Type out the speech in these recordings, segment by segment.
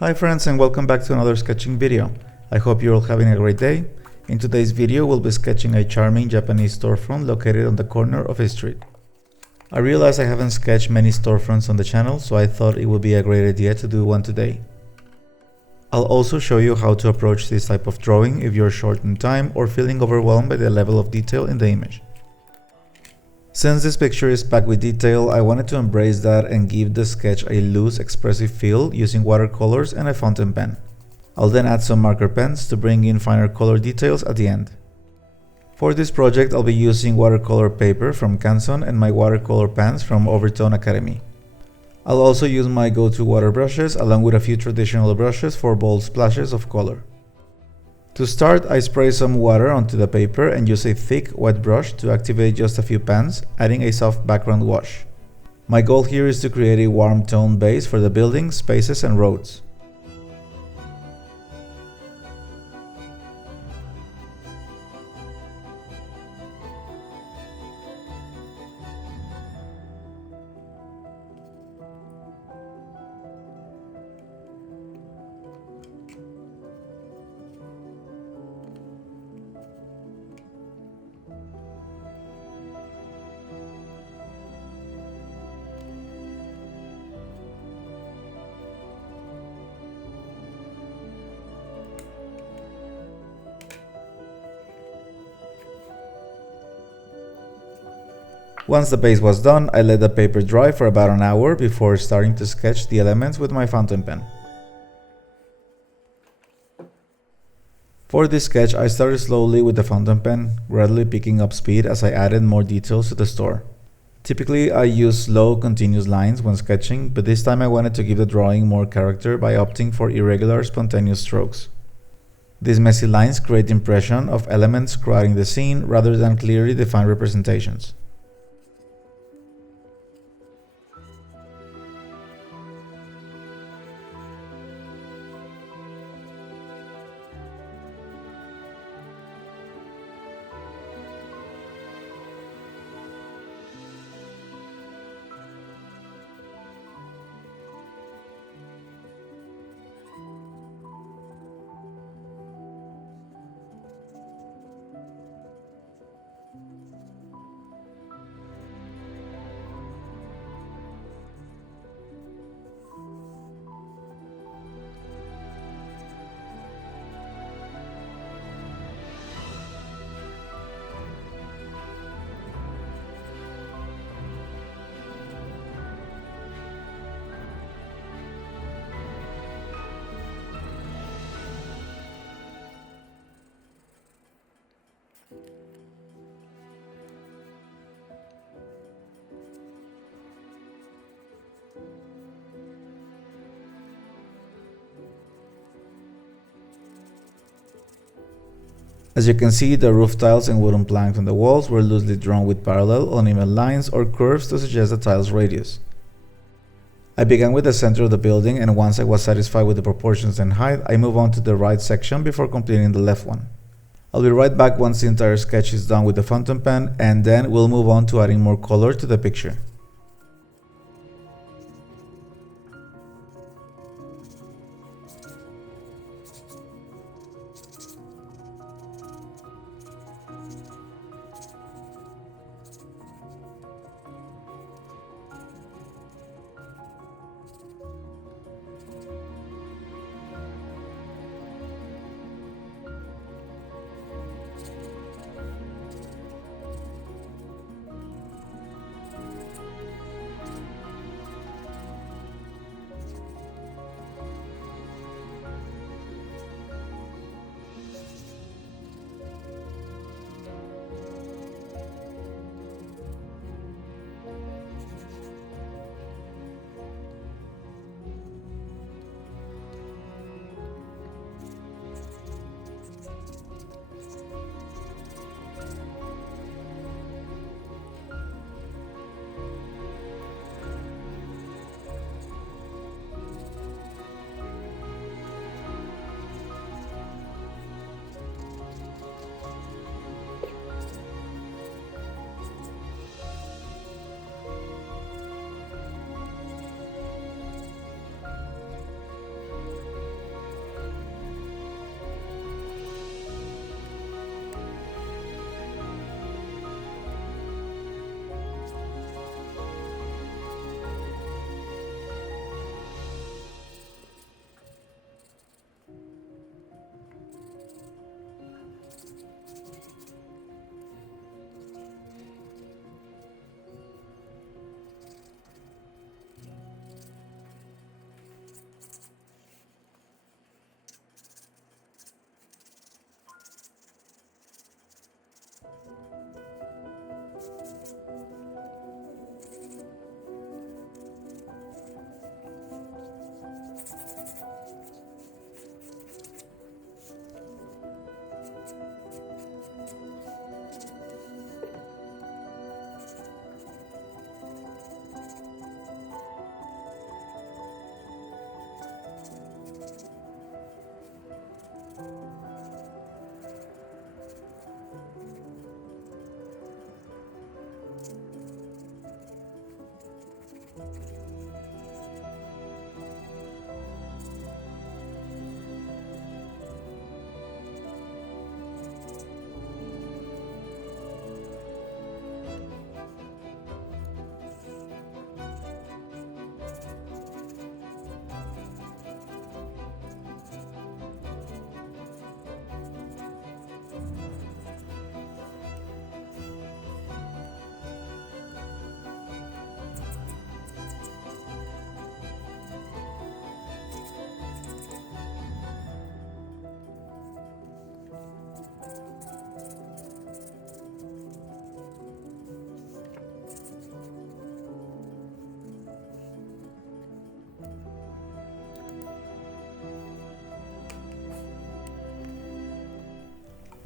Hi friends, and welcome back to another sketching video. I hope you're all having a great day. In today's video we'll be sketching a charming Japanese storefront located on the corner of a street. I realize I haven't sketched many storefronts on the channel, so I thought it would be a great idea to do one today. I'll also show you how to approach this type of drawing if you're short in time or feeling overwhelmed by the level of detail in the image. Since this picture is packed with detail, I wanted to embrace that and give the sketch a loose, expressive feel using watercolors and a fountain pen. I'll then add some marker pens to bring in finer color details at the end. For this project, I'll be using watercolor paper from Canson and my watercolor pens from Overtone Academy. I'll also use my go-to water brushes along with a few traditional brushes for bold splashes of color. To start, I spray some water onto the paper and use a thick, wet brush to activate just a few pens, adding a soft background wash. My goal here is to create a warm tone base for the buildings, spaces, and roads. Once the base was done, I let the paper dry for about an hour before starting to sketch the elements with my fountain pen. For this sketch, I started slowly with the fountain pen, gradually picking up speed as I added more details to the store. Typically, I use slow, continuous lines when sketching, but this time I wanted to give the drawing more character by opting for irregular, spontaneous strokes. These messy lines create the impression of elements crowding the scene rather than clearly defined representations. As you can see, the roof tiles and wooden planks on the walls were loosely drawn with parallel, uneven lines or curves to suggest the tile's radius. I began with the center of the building, and once I was satisfied with the proportions and height, I moved on to the right section before completing the left one. I'll be right back once the entire sketch is done with the fountain pen, and then we'll move on to adding more color to the picture.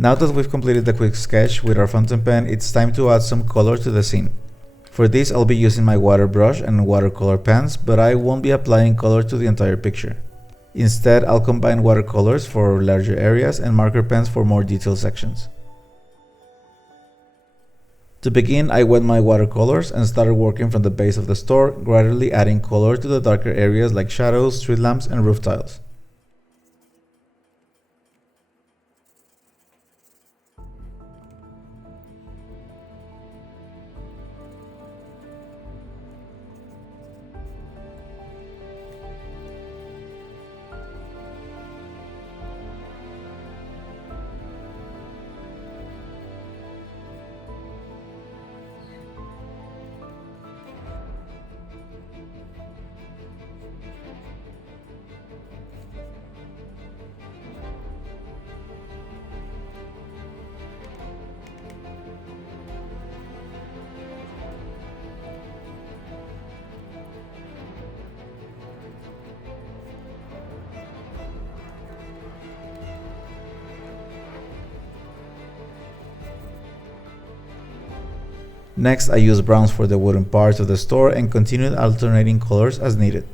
Now that we've completed the quick sketch with our fountain pen, it's time to add some color to the scene. For this, I'll be using my water brush and watercolor pens, but I won't be applying color to the entire picture. Instead, I'll combine watercolors for larger areas and marker pens for more detailed sections. To begin, I wet my watercolors and started working from the base of the store, gradually adding color to the darker areas like shadows, street lamps, and roof tiles. Next, I used browns for the wooden parts of the store and continued alternating colors as needed.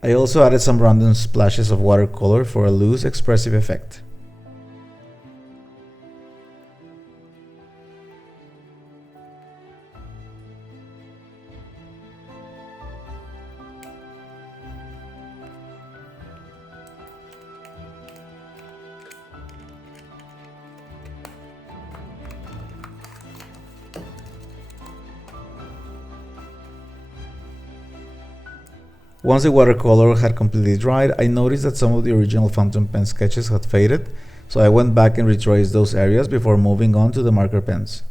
I also added some random splashes of watercolor for a loose, expressive effect. Once the watercolor had completely dried, I noticed that some of the original fountain pen sketches had faded, so I went back and retraced those areas before moving on to the marker pens.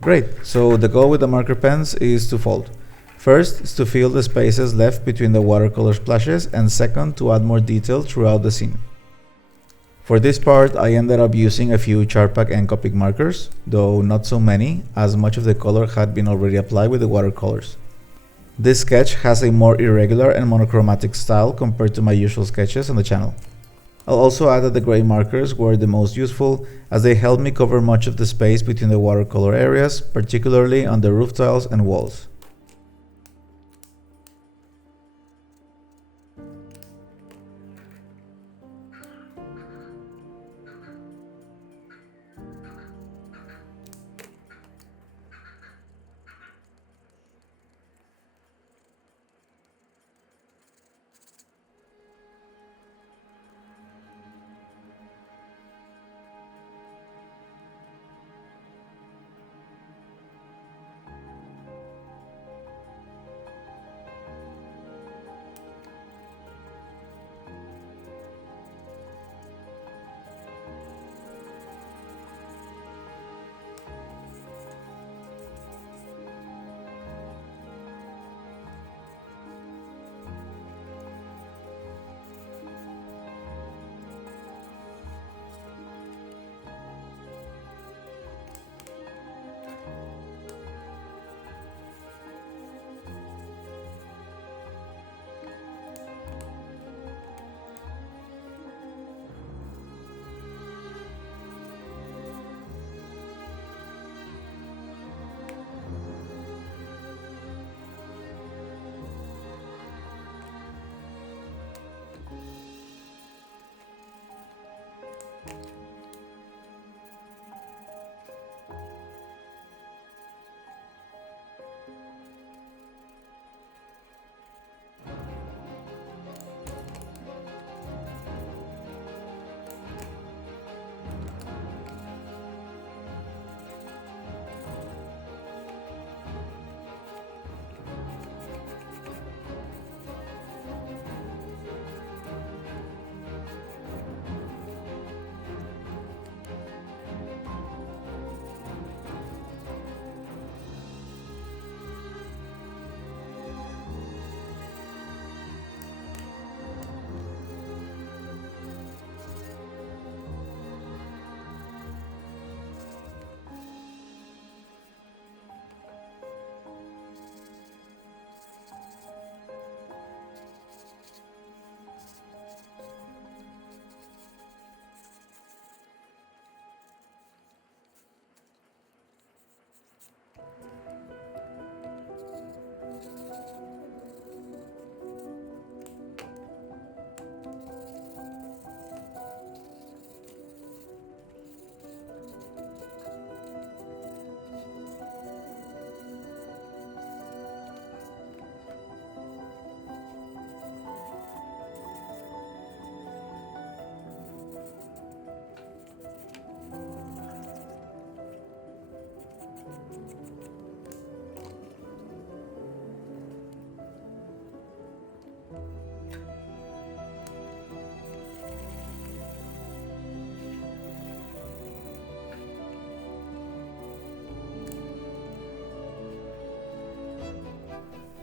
Great, so the goal with the marker pens is twofold. First is to fill the spaces left between the watercolor splashes, and second to add more detail throughout the scene. For this part, I ended up using a few Charpak and Copic markers, though not so many, as much of the color had been already applied with the watercolors. This sketch has a more irregular and monochromatic style compared to my usual sketches on the channel. I'll also add that the gray markers were the most useful, as they helped me cover much of the space between the watercolor areas, particularly on the roof tiles and walls.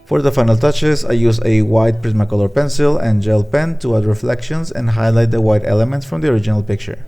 For the final touches, I use a white Prismacolor pencil and gel pen to add reflections and highlight the white elements from the original picture.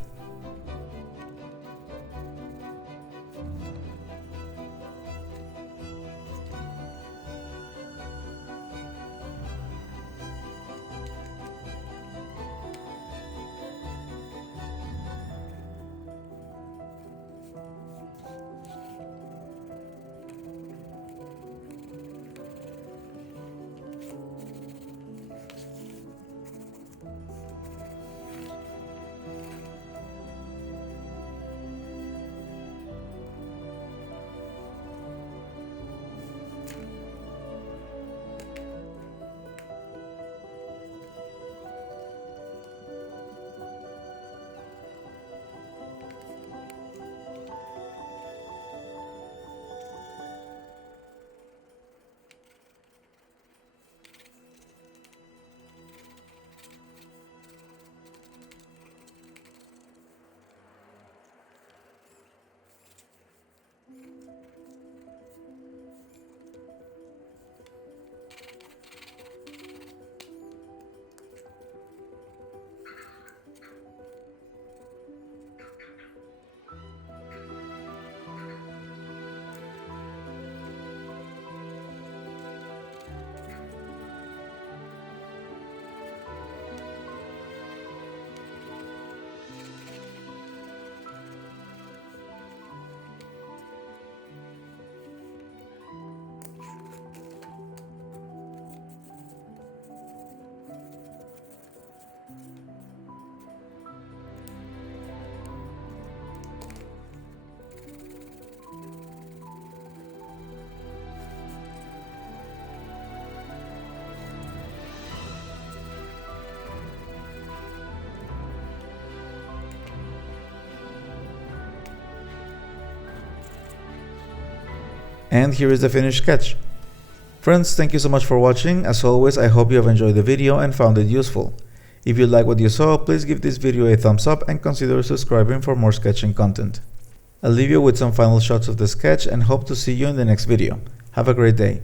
And here is the finished sketch. Friends, thank you so much for watching. As always, I hope you have enjoyed the video and found it useful. If you like what you saw, please give this video a thumbs up and consider subscribing for more sketching content. I'll leave you with some final shots of the sketch and hope to see you in the next video. Have a great day.